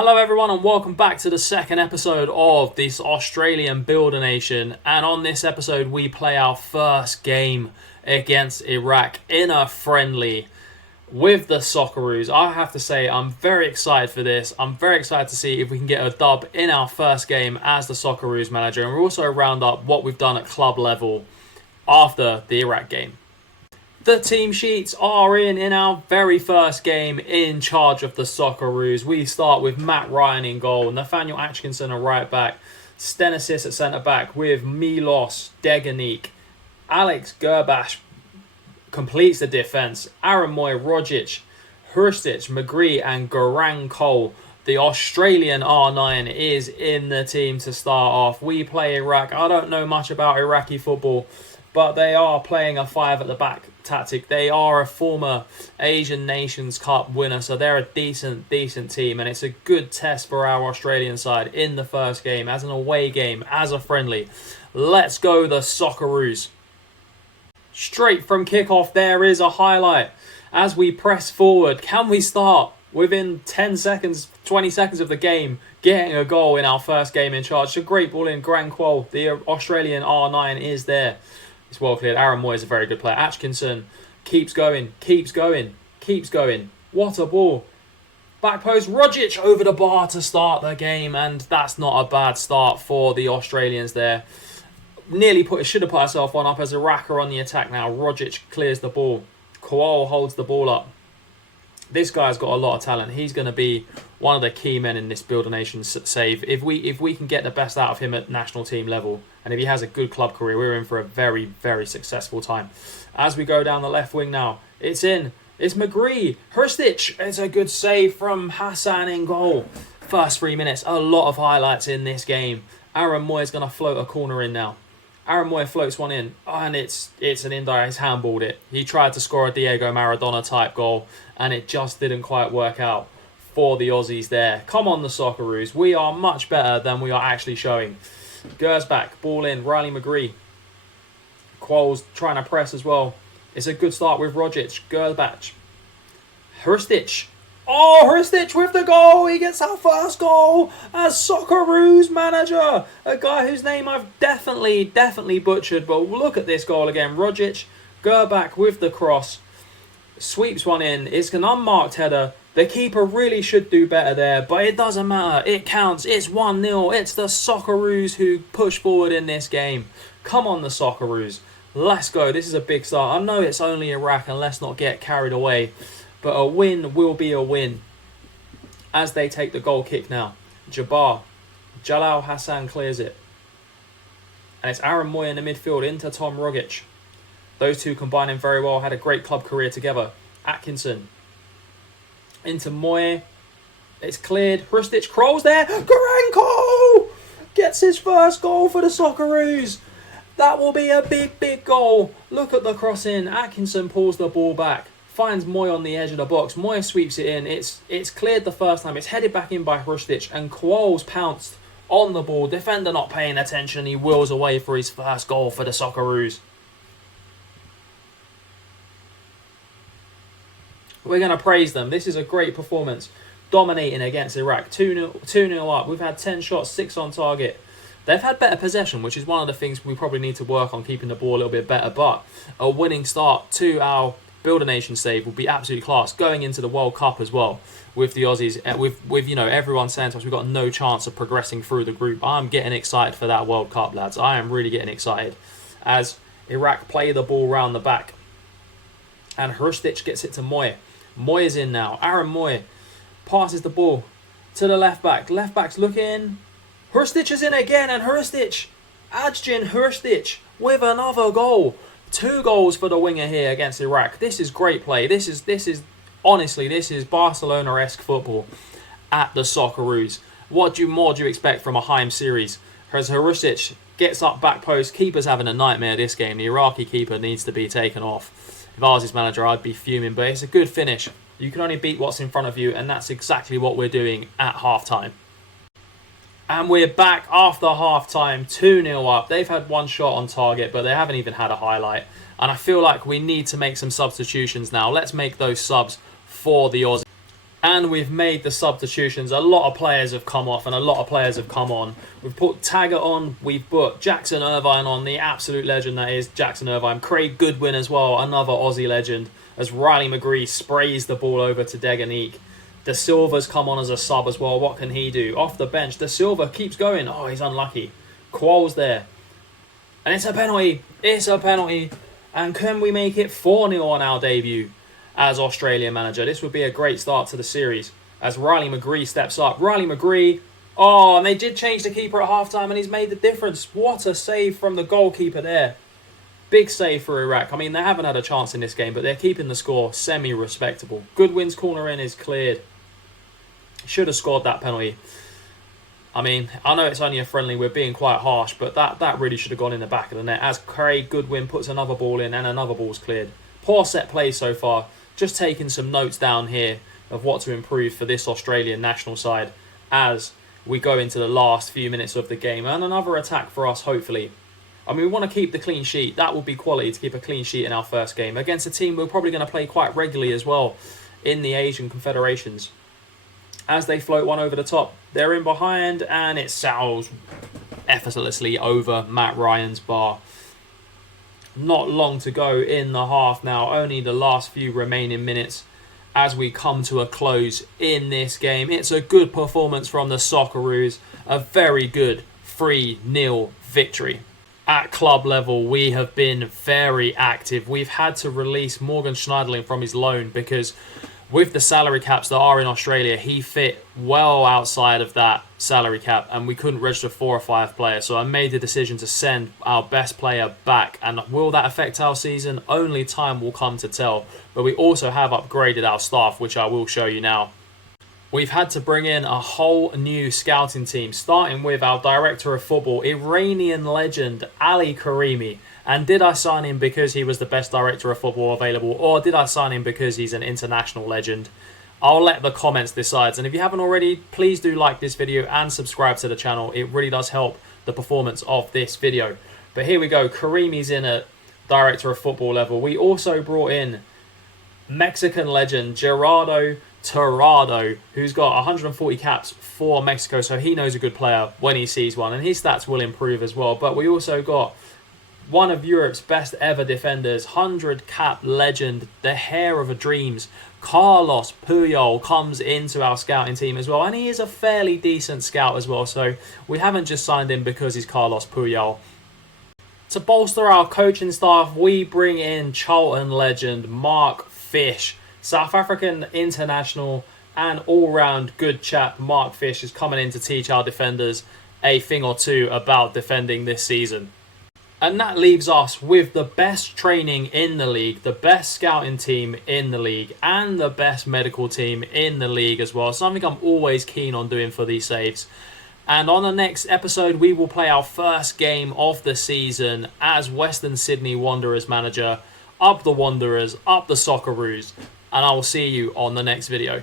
Hello everyone and welcome back to the second episode of this Australian Builder Nation, and on this episode we play our first game against Iraq in a friendly with the Socceroos. I have to say I'm very excited for this. I'm very excited to see if we can get a dub in our first game as the Socceroos manager, and we'll also round up what we've done at club level after the Iraq game. The team sheets are in our very first game in charge of the Socceroos. We start with Matt Ryan in goal, Nathaniel Atkinson at right back, Stenesis at centre back with Milos Deganik. Alex Gerbash completes the defence. Aaron Moy, Rogic, Hrstic, McGree and Garang Cole. The Australian R9 is in the team to start off. We play Iraq. I don't know much about Iraqi football, but they are playing a five at the back tactic. They are a former Asian Nations Cup winner, so they're a decent team, and it's a good test for our Australian side in the first game, as an away game, as a friendly. Let's go the Socceroos. Straight from kickoff, there is a highlight. As we press forward, can we start within 10 seconds, 20 seconds of the game, getting a goal in our first game in charge? It's a great ball in. Gran Quol, the Australian R9, is there. It's well cleared. Aaron Moy is a very good player. Atkinson keeps going. What a ball. Back post. Rogic over the bar to start the game, and that's not a bad start for the Australians there. Should have put ourselves one up as Iraq are on the attack now. Rogic clears the ball. Koal holds the ball up. This guy's got a lot of talent. He's going to be one of the key men in this Builder Nation save. If we can get the best out of him at national team level, and if he has a good club career, we're in for a very, very successful time. As we go down the left wing now, it's in. It's McGree. Hrstic. It's a good save from Hassan in goal. First 3 minutes, a lot of highlights in this game. Aaron Moy is going to float a corner in now. Aaron Moy floats one in, and it's an indirect. He's handballed it. He tried to score a Diego Maradona type goal, and it just didn't quite work out for the Aussies there. Come on, the Socceroos. We are much better than we are actually showing. Gersbach, ball in. Riley McGree. Quol's trying to press as well. It's a good start with Rogic. Gersbach. Hrstic. Oh, Hrstic with the goal. He gets our first goal as Socceroos manager. A guy whose name I've definitely butchered. But look at this goal again. Rogic, Gerbach with the cross. Sweeps one in. It's an unmarked header. The keeper really should do better there, but it doesn't matter. It counts. It's 1-0. It's the Socceroos who push forward in this game. Come on, the Socceroos. Let's go. This is a big start. I know it's only Iraq, and let's not get carried away. But a win will be a win as they take the goal kick now. Jabbar. Jalal Hassan clears it. And it's Aaron Moy in the midfield into Tom Rogic. Those two combining very well. Had a great club career together. Atkinson. Into Moy. It's cleared. Hrstic crawls there. Garanko gets his first goal for the Socceroos. That will be a big goal. Look at the cross in. Atkinson pulls the ball back. Finds Moy on the edge of the box. Moy sweeps it in. It's cleared the first time. It's headed back in by Hrstic, and Quol's pounced on the ball. Defender not paying attention. He wheels away for his first goal for the Socceroos. We're going to praise them. This is a great performance. Dominating against Iraq. 2-0 up. We've had 10 shots, 6 on target. They've had better possession, which is one of the things we probably need to work on, keeping the ball a little bit better. But a winning start to our Builder Nation save will be absolutely class going into the World Cup as well with the Aussies. With everyone saying to us we've got no chance of progressing through the group. I'm getting excited for that World Cup, lads. I am really getting excited as Iraq play the ball round the back. And Hrstic gets it to Moy. Moy is in now. Aaron Moy passes the ball to the left back. Left back's looking. Hrstic is in again, and Hrstic, Adjin Hrstic with another goal. 2 goals for the winger here against Iraq. This is great play. This is honestly Barcelona-esque football at the Socceroos. What more do you expect from a Heim series? As Hrstic gets up back post, keeper's having a nightmare this game. The Iraqi keeper needs to be taken off. If I was his manager, I'd be fuming, but it's a good finish. You can only beat what's in front of you, and that's exactly what we're doing at half-time. And we're back after half-time, 2-0 up. They've had 1 shot on target, but they haven't even had a highlight. And I feel like we need to make some substitutions now. Let's make those subs for the Aussies. And we've made the substitutions. A lot of players have come off and a lot of players have come on. We've put Taggart on. We've put Jackson Irvine on, the absolute legend that is Jackson Irvine. Craig Goodwin as well, another Aussie legend, as Riley McGree sprays the ball over to Deganique. De Silva's come on as a sub as well. What can he do? Off the bench, De Silva keeps going. Oh, he's unlucky. Qual's there. And it's a penalty. It's a penalty. And can we make it 4-0 on our debut as Australian manager? This would be a great start to the series as Riley McGree steps up. Riley McGree. Oh, and they did change the keeper at halftime and he's made the difference. What a save from the goalkeeper there. Big save for Iraq. I mean, they haven't had a chance in this game, but they're keeping the score semi-respectable. Goodwin's corner in is cleared. Should have scored that penalty. I mean, I know it's only a friendly, we're being quite harsh, but that really should have gone in the back of the net as Craig Goodwin puts another ball in and another ball's cleared. Poor set play so far. Just taking some notes down here of what to improve for this Australian national side as we go into the last few minutes of the game. And another attack for us, hopefully. I mean, we want to keep the clean sheet. That would be quality to keep a clean sheet in our first game against a team we're probably going to play quite regularly as well in the Asian Confederations. As they float one over the top, they're in behind and it sails effortlessly over Matt Ryan's bar. Not long to go in the half now, only the last few remaining minutes as we come to a close in this game. It's a good performance from the Socceroos, a very good 3-0 victory. At club level, we have been very active. We've had to release Morgan Schneiderlin from his loan because with the salary caps that are in Australia, he fit well outside of that salary cap and we couldn't register 4 or 5 players. So I made the decision to send our best player back. And will that affect our season? Only time will come to tell. But we also have upgraded our staff, which I will show you now. We've had to bring in a whole new scouting team, starting with our director of football, Iranian legend Ali Karimi. And did I sign him because he was the best director of football available, or did I sign him because he's an international legend? I'll let the comments decide. And if you haven't already, please do like this video and subscribe to the channel. It really does help the performance of this video. But here we go. Karimi's in at director of football level. We also brought in Mexican legend Gerardo Torrado, who's got 140 caps for Mexico, so he knows a good player when he sees one, and his stats will improve as well. But we also got one of Europe's best ever defenders, 100-cap legend, the hair of a dreams, Carlos Puyol, comes into our scouting team as well, and he is a fairly decent scout as well, so we haven't just signed him because he's Carlos Puyol. To bolster our coaching staff, we bring in Charlton legend Mark Fish. South African international and all-round good chap Mark Fish is coming in to teach our defenders a thing or two about defending this season. And that leaves us with the best training in the league, the best scouting team in the league, and the best medical team in the league as well. Something I'm always keen on doing for these saves. And on the next episode, we will play our first game of the season as Western Sydney Wanderers manager. Up the Wanderers, up the Socceroos. And I will see you on the next video.